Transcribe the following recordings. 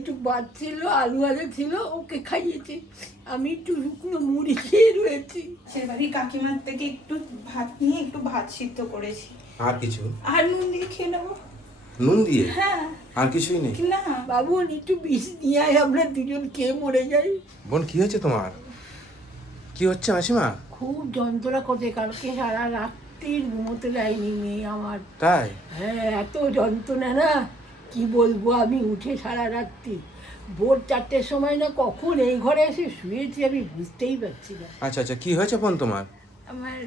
একটু ভাত ছিল, আলু ভাজা ছিল, ওকে খাইয়েছি। আমি একটু শুকনো মুড়ি খেয়ে রয়েছি। সে বাড়ি কাকিমার থেকে একটু ভাত নিয়ে একটু ভাত সিদ্ধ করেছি। আর কিছু? আর নুন দিয়ে খেয়ে নেবো। নুন দিয়ে? হ্যাঁ। আর কিছুই নেই? না বাবু একটু বিষ নিয়ে আয়, আমরা দুজন খেয়ে মরে যাই। বোন কি হয়েছে তোমার? কি হচ্ছে মাসিমা? খুব যন্ত্রণা করছে, কালকে সারা রাত্রির ঘুমোতে যায়নি মেয়ে আমার। তাই? হ্যাঁ, এত যন্ত্রণা না কি বলবো। আমি উঠে সারা রাত্রি ভোর 4টের সময় না কখন এই ঘরে এসে শুয়েছি আমি বুঝতেই পারছি না। আচ্ছা আচ্ছা, কি হয়েছে বোন তোমার? আমার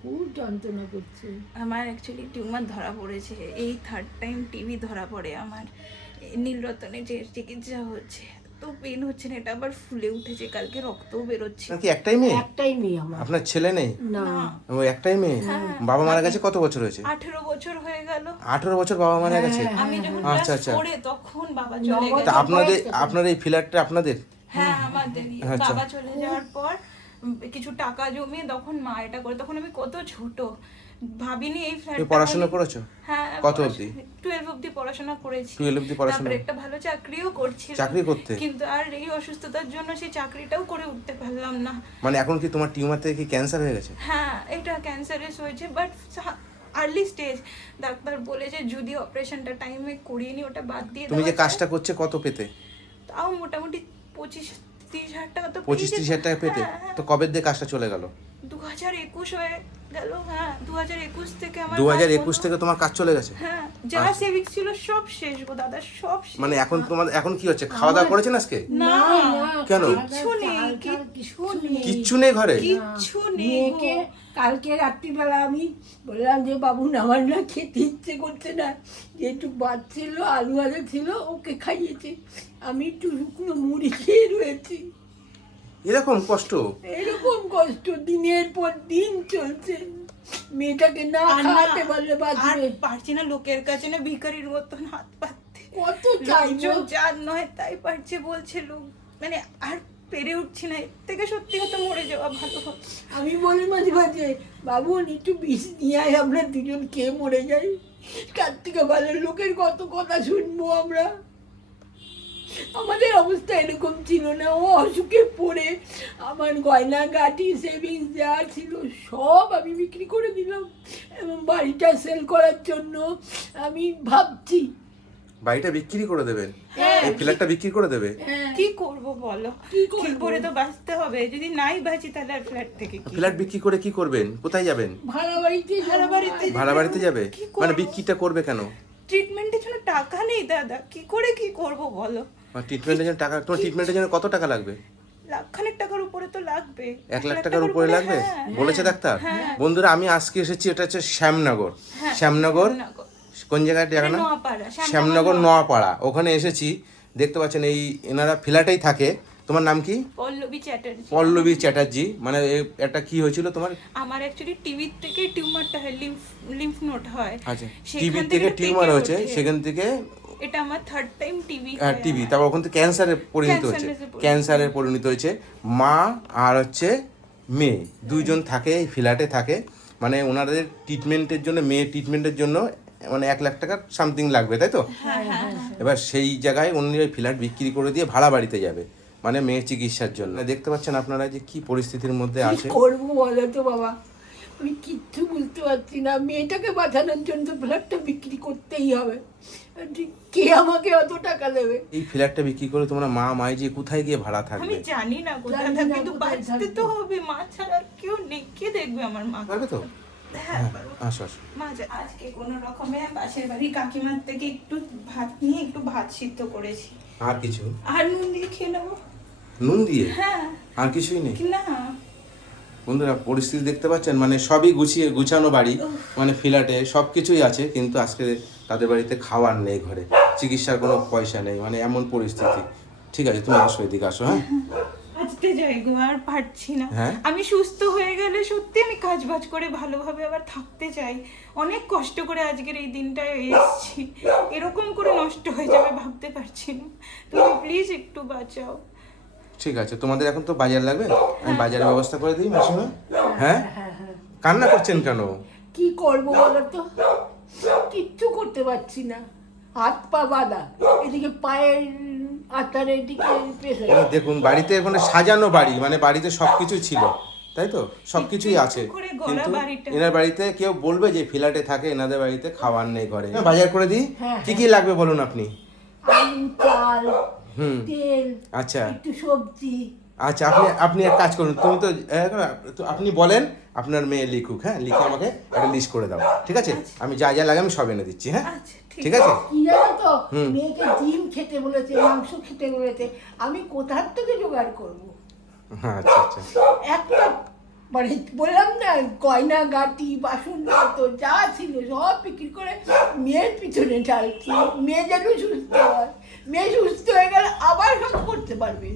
খুব যন্ত্রণা করছে। আমার অ্যাকচুয়ালি টিউমার ধরা পড়েছে। এই থার্ড টাইম টিভি ধরা পড়ে আমার। নীলরতনে যে চিকিৎসা হচ্ছে, তো পেন হচ্ছে না, এটা আবার ফুলে উঠেছে, কালকে রক্তও বেরোচ্ছে। নাকি একটাই মেয়ে? একটাই মেয়ে আমার। আপনার ছেলে নেই? না, ও একটাই মেয়ে? বাবা মারা গেছে কত বছর হয়েছে? 18 বছর হয়ে গেল। 18 বছর বাবা মারা গেছে? আমি যখন আচ্ছা ক্লাস আচ্ছা। 4 তখন বাবা চলে নবদ- তা গেছে। আপনার এই ফ্ল্যাটটা আপনাদের? হ্যাঁ আমাদেরই। আচ্ছা। বাবা চলে যাওয়ার পর কিছু টাকা জমিয়ে তখন মা এটা করে, তখন আমি কত ছোট, ভাবিনি এই তুমি ফ্ল্যাটটা। পড়াশোনা করেছো? হ্যাঁ। কত অবধি? 12 অবধি পড়াশোনা করেছি। 12 অবধি পড়াশোনা? তারপরে একটা ভালো চাকরিও করছিলাম। চাকরি করতে? কিন্তু আর এই অসুস্থতার জন্য সেই চাকরিটাও করে উঠতে পারলাম না। মানে এখন কি তোমার টিউমার থেকে কি ক্যান্সার হয়ে গেছে? হ্যাঁ, এটা ক্যান্সারেস হয়েছে, বাট আর্লি স্টেজ। ডাক্তার বলেছে যদি অপারেশনটা টাইমে করিয়ে নি, ওটা বাদ দিয়ে তুমি যে দেওয়া যায়। কাজটা করছে কত পেতে? তাও মোটামুটি 25-30 হাজার টাকা তো 25-30 হাজার টাকা পেতে? হ্যাঁ, তো কবে দিয়ে কাজটা চলে গেল? 2021 হয়ে গেল। হ্যাঁ, 2021 থেকে আমার 2021 কাজ থেকে বন্ধ। তোমার কাজ চলে গেছে? হ্যাঁ, যা আচ্ছা। সেভিংস ছিল সব শেষ গো দাদা, সব শেষ। মানে এখন কি হচ্ছে? খাওয়া দাওয়া করেছেন আজকে? না, কেন? কিচ্ছু নেই, কিচ্ছু নেই। কিচ্ছু নেই ঘরে? কিচ্ছু নেই মেয়েকে গো। কালকে রাত্রিবেলা আমি বললাম যে বাবু আমার না খেতে ইচ্ছে করছে না, যে একটু ভাত ছিল, আলু ভাজা ছিল, ওকে খাইয়েছি। আমি একটু শুকনো মুড়ি খেয়ে রয়েছি। এরকম কষ্ট? এরকম কষ্ট দিনের পর দিন চলছে। মেয়েটাকে না আর না, খাওয়াতে পারলে আর বাঁচবে। পারছি না লোকের কাছে না ভিখারির মতন হাত পাততে। কত চাইবো? লোকজন যার নয় তাই পারছে বলছে লোক, মানে আর পেরে উঠছি না। এর থেকে সত্যি কথা মরে যাওয়া ভালো। আমি বলি মাঝে মাঝে বাবু একটু বিষ নিয়ে আয়, আমরা দুজন খেয়ে মরে যাই। তার থেকে ভালো লোকের কত কথা শুনবো আমরা। আমাদের অবস্থা এরকম ছিল না। ও অসুখে পড়ে আমার গয়না গাটি সেভিংস যা ছিল সব আমি বিক্রি করে দিলাম, এবং বাড়িটা সেল করার জন্য আমি ভাবছি। বাড়িটা বিক্রি করে দেবেন? হ্যাঁ। এই ফ্ল্যাটটা বিক্রি করে দেবে? হ্যাঁ, কি করব বলো? কি করবো? ঠিক করে তো বাঁচতে হবে। যদি নাই বাঁচি তাহলে আর ফ্ল্যাট থেকে কি? ফ্ল্যাট বিক্রি করে কি করবেন? কোথায় যাবেন? ভাড়া বাড়িতে ভাড়া বাড়িতে। ভাড়া বাড়িতে যাবে? কি করবো? মানে বিক্রিটা করবে কেন? ট্রিটমেন্টের জন্য টাকা নেই দাদা, কি করে কি করব বলো? ট্রিটমেন্টের জন্য টাকা? তোমার ট্রিটমেন্টের জন্য কত টাকা লাগবে? লাখখানেক টাকার উপরে তো লাগবে। 1 লাখ টাকার উপরে লাগবে হ্যাঁ, বলেছে ডাক্তার? হ্যাঁ। বন্ধুরা, আমি আজকে এসেছি, এটা হচ্ছে শ্যামনগর। হ্যাঁ, শ্যামনগর শ্যামনগর। কোন জায়গায় জায়গা না? নোয়াপাড়া, শ্যামনগর নোয়াপাড়া, ওখানে এসেছি। দেখতে পাচ্ছেন এই এনারা ফ্ল্যাটেই থাকে। তোমার নাম কি? পল্লবী চ্যাটার্জি। পল্লবী চ্যাটার্জি। মানে একটা কি হয়েছিল তোমার? আমার অ্যাকচুয়ালি টিভি থেকে টিউমারটা হয়, লিম্ফ নোড হয়। আচ্ছা, সেখান টিভি থেকে থেকে টিউমার পেটে হয়েছে, ওঠে। সেখান থেকে এটা আমার থার্ড টাইম টিভি। টিভি, তারপর ওখান থেকে ক্যান্সারে পরিণত হয়েছে। ক্যান্সারে পরিণত হয়েছে। মা আর হচ্ছে মেয়ে দুইজন থাকে, এই ফ্ল্যাটে থাকে। মানে ওনাদের ট্রিটমেন্টের জন্য, মেয়ে ট্রিটমেন্টের জন্য মানে 1 লাখ টাকা সামথিং লাগবে, তাই তো? এবার সেই জায়গায় উনি ওই ফ্ল্যাট বিক্রি করে দিয়ে ভাড়া বাড়িতে যাবে, মানে মেয়ের চিকিৎসার জন্য। দেখতে পাচ্ছেন আপনারা যে কি পরিস্থিতির মধ্যে কি আছে। করবো বলো তো বাবা, আমি কিচ্ছু বুঝতে পারছি না। মেয়েটাকে বাঁচানোর জন্য ফ্ল্যাটটা বিক্রি করতেই হবে। কে আমাকে অত টাকা দেবে? এই ফ্ল্যাটটা বিক্রি করে তোমরা মা মাই যে কোথায় গিয়ে ভাড়া আমি থাকবে? জানি না কোথায় জানি থাকবে, না কিন্তু কোথায় বাঁচতে তো থাকবে। হবে। মা ছাড়া আর কেউ নেই, কে দেখবে আমার মা? পারবে তো? হ্যাঁ, পারবো। আসো আসো। মা আজকে কোনো রকমে পাশের বাড়ি কাকিমার থেকে একটু ভাত নিয়ে একটু ভাত সিদ্ধ করেছি। আর কিছু? আর নুন দিয়ে খেয়ে নেবো। নুন দিয়ে? হ্যাঁ। আর কিছুই নেই? না, বন্ধুরা, পরিস্থিতি দেখতে পাচ্ছেন, মানে সবই গুছানো বাড়ি, মানে ফ্ল্যাটে সব কিছুই আছে, কিন্তু আজকে তাদের বাড়িতে খাওয়ার নেই, ঘরে চিকিৎসার কোনো পয়সা নেই, মানে এমন পরিস্থিতি। ঠিক আছে, তুমি আসো, এদিকে আসো। হ্যাঁ, বাঁচতে যাই গো, আর পারছি না। হ্যাঁ? আমি সুস্থ হয়ে গেলে সত্যি আমি কাজ বাজ করে ভালোভাবে আবার থাকতে চাই। অনেক কষ্ট করে আজকের এই দিনটায় এসেছি, এরকম করে নষ্ট হয়ে যাবে ভাবতে পারছি না। তুমি প্লিজ একটু বাঁচাও। ঠিক আছে, তোমাদের এখন তো বাজার লাগবে, আমি বাজারের ব্যবস্থা করে দিই মাসিমা। হ্যাঁ, কান্না করছেন কেন? কি করবো বলো তো, কিচ্ছু করতে পারছি না। হাত পা বাঁধা, এদিকে পায়ের আটার এদিকে পেশে। এবার দেখুন বাড়িতে ওখানে সাজানো বাড়ি, মানে বাড়িতে সবকিছু ছিল, তাই তো সবকিছুই আছে, একটু করে গলা কিন্তু বাড়িটা। এনার বাড়িতে কেউ বলবে যে ফ্ল্যাটে থাকে, এনাদের বাড়িতে খাবার নেই ঘরে। বাজার করে দিই, হ্যাঁ, কি কি লাগবে বলুন আপনি? আলু, চাল, হুম। তেল, আচ্ছা একটু সবজি। আচ্ছা, আপনি আপনি এক কাজ করুন, তুমি তো আপনি বলেন, আপনার মেয়ে লিখুক, হ্যাঁ লিখে আমাকে একটা লিস্ট করে দাও, ঠিক আছে? আমি যা যা লাগে আমি সব এনে দিচ্ছি, হ্যাঁ আচ্ছা ঠিক আছে। কি জানো তো, মেয়েকে ডিম খেতে বলেছে, মাংস খেতে বলেছে, আমি কোথার থেকে জোগাড় করবো? হ্যাঁ আচ্ছা আচ্ছা। একটা মানে বললাম না, গয়না গাটি বাসনপত্র যা ছিল সব বিক্রি করে মেয়ের পিছনে ঢালছি, মেয়ে যেন সুস্থ হয়। মেয়ে সুস্থ হয়ে গেলে আবার সব করতে পারবে।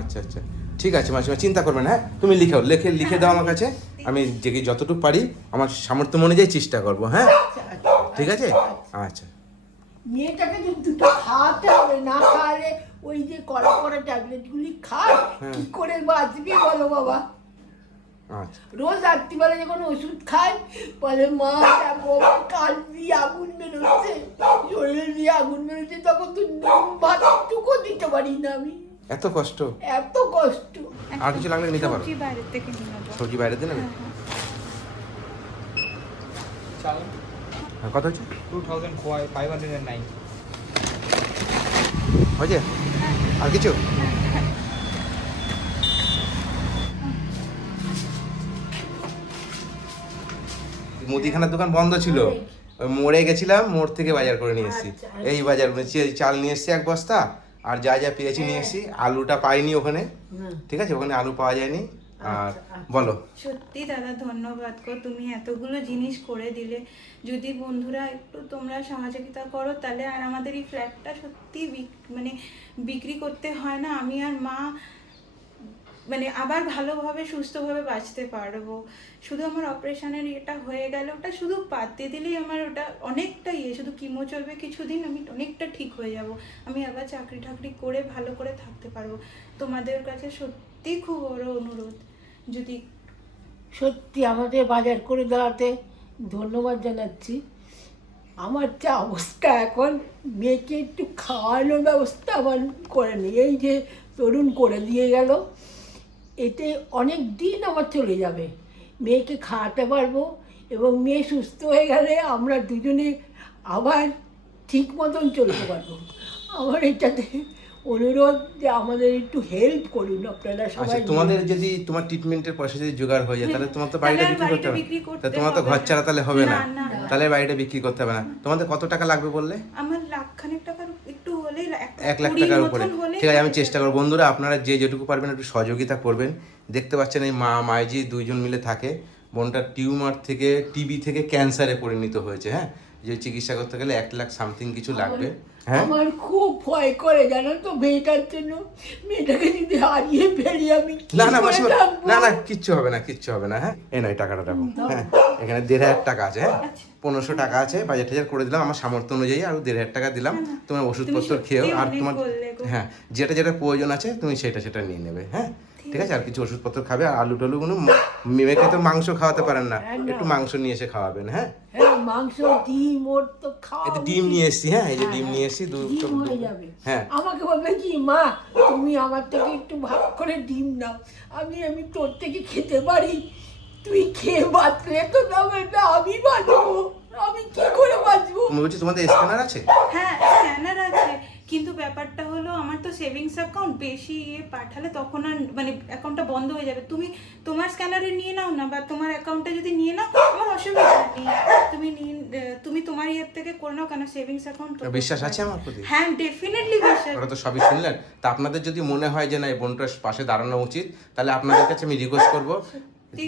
আচ্ছা আচ্ছা ঠিক আছে মাসিমা, চিন্তা করবেন, হ্যাঁ তুমি লিখো, লিখে দাও আমার কাছে, আমি যতটুকু পারি আমার সামর্থ্য অনুযায়ী চেষ্টা করবো, হ্যাঁ আচ্ছা, আচ্ছা, ঠিক আছে। আচ্ছা। আচ্ছা মেয়েটাকে যদি দুটো খাওয়াতে হবে, না খাওয়ালে ওই যে কড়া কড়া ট্যাবলেটগুলি খায়, কি করে বাঁচবে বলো বাবা? আচ্ছা রোজ রাত্রিবেলা যখন ওষুধ খায় বলে মা দেখো আমার কাল দিয়ে আগুন বেরোচ্ছে, শরীরে দিয়ে আগুন বেরোচ্ছে, তখন তো নুন ভাতটুকু দিতে পারি না আমি। এত কষ্ট। এত কষ্ট। আর কিছু লাগলে নিতে পারো, সবজি বাইরে থেকে নিয়ে নেবো। সবজি বাইরে দিয়ে নেবে। চাল হ্যাঁ কত হচ্ছে? 2509 হয়েছে? আর কিছু? মুদিখানার দোকান বন্ধ ছিল, ওই মোড়ে গেছিলাম, মোড় থেকে বাজার করে নিয়ে এসেছি। আচ্ছা। এই বাজার চাল নিয়ে এসেছি এক বস্তা, আর যা যা পেয়েছি নিয়ে এসেছি। আলুটা পাইনি ওখানে, ঠিক আছে, ওখানে আলু পাওয়া যায়নি। আর বলো। সত্যি দাদা ধন্যবাদ গো, তুমি এতগুলো জিনিস করে দিলে। যদি বন্ধুরা একটু তোমরা সহযোগিতা করো তাহলে আর আমাদের এই ফ্ল্যাটটা সত্যি মানে বিক্রি করতে হয় না। আমি আর মা মানে আবার ভালোভাবে সুস্থভাবে বাঁচতে পারবো। শুধু আমার অপারেশনের এটা হয়ে গেল, ওটা শুধু বাদ দিয়ে দিলেই আমার ওটা অনেকটা শুধু কিমো চলবে কিছুদিন, আমি অনেকটা ঠিক হয়ে যাব। আমি আবার চাকরি টাকরি করে ভালো করে থাকতে পারবো। তোমাদের কাছে সত্যি খুব বড় অনুরোধ, যদি সত্যি আমাদের বাজার করে দেওয়াতে ধন্যবাদ জানাচ্ছি। আমার যা অবস্থা এখন, মেয়েকে একটু খাওয়ানোর ব্যবস্থা আমার করে নি, এই যে তরুণ করে দিয়ে গেল, এতে অনেক দিন আমার চলে যাবে। মেয়েকে খাওয়াতে পারবো এবং মেয়ে সুস্থ হয়ে গেলে আমরা দুজনে আবার ঠিক মতন চলতে পারবো। আমার এটাতে অনুরোধ যে আমাদের একটু হেল্প করুন আপনারা আচ্ছা সবাই। তোমাদের যদি তোমার ট্রিটমেন্টের পয়সা যদি জোগাড় হয়ে যায়, তাহলে তোমার তো বাড়িটা তাহলে বিক্রি করতে হবে, বিক্রি করতে তা তোমার তো হবে ঘর না। ছাড়া তাহলে হবে না, না, না, না। তাহলে বাড়িটা বিক্রি করতে হবে না। তোমাদের কত টাকা লাগবে বললে? আমার লাখখানেক টাকার একটু হলেই 1,00,000 টাকার উপরে, ঠিক আছে আমি চেষ্টা করবো। বন্ধুরা আপনারা যেটুকু পারবেন একটু সহযোগিতা করবেন। দেখতে পাচ্ছেন এই মাইজি দুইজন মিলে থাকে। বোনটা টিউমার থেকে টিবি থেকে ক্যান্সারে পরিণত হয়েছে, হ্যাঁ যে চিকিৎসা করতে গেলে 1,00,000 সামথিং কিছু লাগবে। হ্যাঁ আমার খুব ভয় করে জানো তো মেয়েটার জন্য। মেয়েটাকে যদি হারিয়ে ফেলি আমি কি না না করে মাসিমা, থাকবো? না না কিচ্ছু হবে না, কিচ্ছু হবে না। হ্যাঁ এই নয় টাকাটা রাখো, হ্যাঁ এখানে 1,500 টাকা আছে, হ্যাঁ 1500 টাকা আছে, বাজার টাজার করে দিলাম আমার সামর্থ্য অনুযায়ী, আর 1,500 টাকা দিলাম। তোমার ওষুধপত্র খেয়েও, আর তোমার হ্যাঁ যেটা যেটা প্রয়োজন আছে তুমি সেটা নিয়ে নেবে, হ্যাঁ ঠিক আছে। আর কিছু ওষুধপত্র খাবে, আর আলু টালুগুলো, মেয়েকে তো মাংস খাওয়াতে পারেন না, একটু মাংস নিয়ে এসে খাওয়াবেন, হ্যাঁ হ্যাঁ মাংস ডিম ওর তো খাওয়া এই ডিম নিয়ে এসেছি, হ্যাঁ এই যে ডিম নিয়ে এসেছি ডিম হয়ে যাবে। হ্যাঁ আমাকে বলবে কি মা তুমি আমার থেকে একটু ভাগ করে ডিম নাও, আমি তোর থেকে খেতে পারি, তুই খেয়ে বাঁচলে তো তবে না আমি বাঁচবো, আমি কি করে বাঁচবো? তুমি বলছি তোমাদের স্ক্যানার আছে? হ্যাঁ স্ক্যানার আছে, কিন্তু ব্যাপারটা হলো আমার তো সেভিংস অ্যাকাউন্ট, বেশি পাঠালে তখন আর মানে অ্যাকাউন্টটা বন্ধ হয়ে যাবে। তুমি তোমার স্ক্যানারে নিয়ে নাও না, বা তোমার অ্যাকাউন্টে যদি নিয়ে নাও আমার অসুবিধা নেই, তুমি তোমার ইয়ের থেকে করে নাও, কেন সেভিংস অ্যাকাউন্ট। বিশ্বাস আছে আমার প্রতি? হ্যাঁ ডেফিনেটলি বিশ্বাস। ওরা তো সবই শুনলেন। তা আপনাদের যদি মনে হয় যে না এই বোনটার পাশে দাঁড়ানো উচিত, তাহলে আপনাদের কাছে আমি রিকোয়েস্ট করবো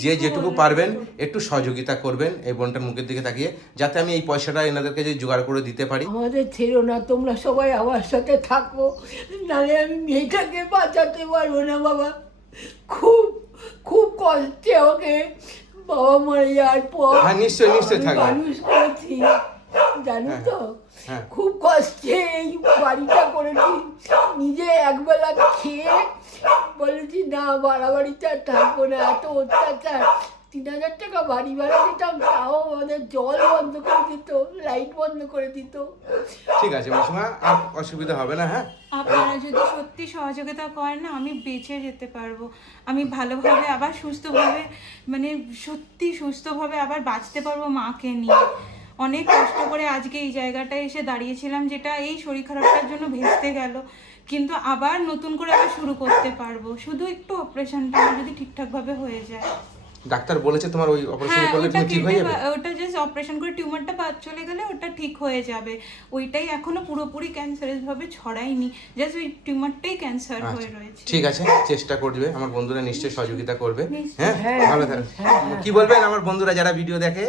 যে যেটুকু পারবেন একটু সহযোগিতা করবেন এই বোনটার মুখের দিকে তাকিয়ে, যাতে আমি এই পয়সাটা এনাদেরকে যে জোগাড় করে দিতে পারি। আমাদের ছেড়ো না, তোমরা সবাই আমার সাথে থাকো, নাহলে আমি মেয়েটাকে বাঁচাতে পারবো না বাবা। খুব খুব কষ্টে ওকে বাবা মারা যাওয়ার পর হ্যাঁ নিশ্চয়ই থাকবে। মানুষ করেছি জানো তো, হ্যাঁ। খুব কষ্টে এই বাড়িটা করেছি। নিজে একবেলা খেয়ে বলেছি না বাড়াবাড়িতে আর থাকবো না, এত অত্যাচার। 3,000 টাকা বাড়ি ভাড়া দিতাম, তাও আমাদের জল বন্ধ করে দিত, লাইট বন্ধ করে দিত। ঠিক আছে মাসিমা, আর অসুবিধা হবে না। হ্যাঁ, আপনারা যদি সত্যি সহযোগিতা করেন না, আমি বেঁচে যেতে পারবো, আমি ভালোভাবে আবার সুস্থভাবে, মানে সত্যি সুস্থভাবে আবার বাঁচতে পারবো মাকে নিয়ে। অনেক কষ্ট করে আজকে এই জায়গাটায় এসে দাঁড়িয়েছিলাম, যেটা এই শরীর খারাপটার জন্য ভেস্তে গেল, কিন্তু আবার নতুন করে আবার শুরু করতে পারবো, শুধু একটু অপারেশনটা আমার যদি ঠিকঠাকভাবে হয়ে যায়। ডাক্তার বলেছে তোমার ওই অপারেশন হ্যাঁ, করলে ওটা তুমি ঠিক হয়ে যাবে? ওটা জাস্ট অপারেশন করে টিউমারটা বাদ চলে গেলে ওটা ঠিক হয়ে যাবে। ওইটাই এখনো পুরোপুরি ক্যান্সারাস ভাবে ছড়ায়নি, জাস্ট ওই টিউমারটাই ক্যান্সার হয়ে রয়েছে। ঠিক আছে, চেষ্টা করবে, আমার বন্ধুরা নিশ্চয়ই সহযোগিতা করবে। নিশ্চয়ই। হ্যাঁ, ভালো থাকবে। কি বলবেন আমার বন্ধুরা যারা ভিডিও দেখে?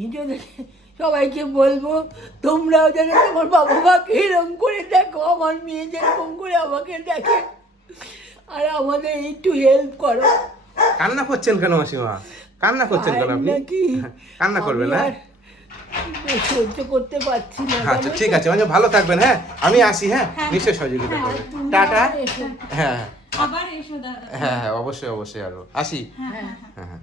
ভিডিও দেখে সবাইকে বলবো, তোমরাও যেন তোমার বাবা মাকে এরকম করে দেখো, আমার মেয়ে যেরকম করে আমাকে দেখে, আর আমাদের একটু হেল্প করো। কান্না করছেন কেন মাসিমা? কান্না করছেন কেন আপনি? নাকি কান্না করবেন না? আমি আর সহ্য করতে পারছি না। আচ্ছা ঠিক আছে, মানে ভালো থাকবেন। হ্যাঁ, আমি আসি। হ্যাঁ, নিশ্চয়ই সহযোগিতা হ্যাঁ, করবে। তুমি টাটা। আবার এসো। হ্যাঁ আবার এসো দাদা। হ্যাঁ হ্যাঁ, অবশ্যই অবশ্যই, আরো আসি। হ্যাঁ হ্যাঁ হ্যাঁ। হ্যাঁ হ্যাঁ।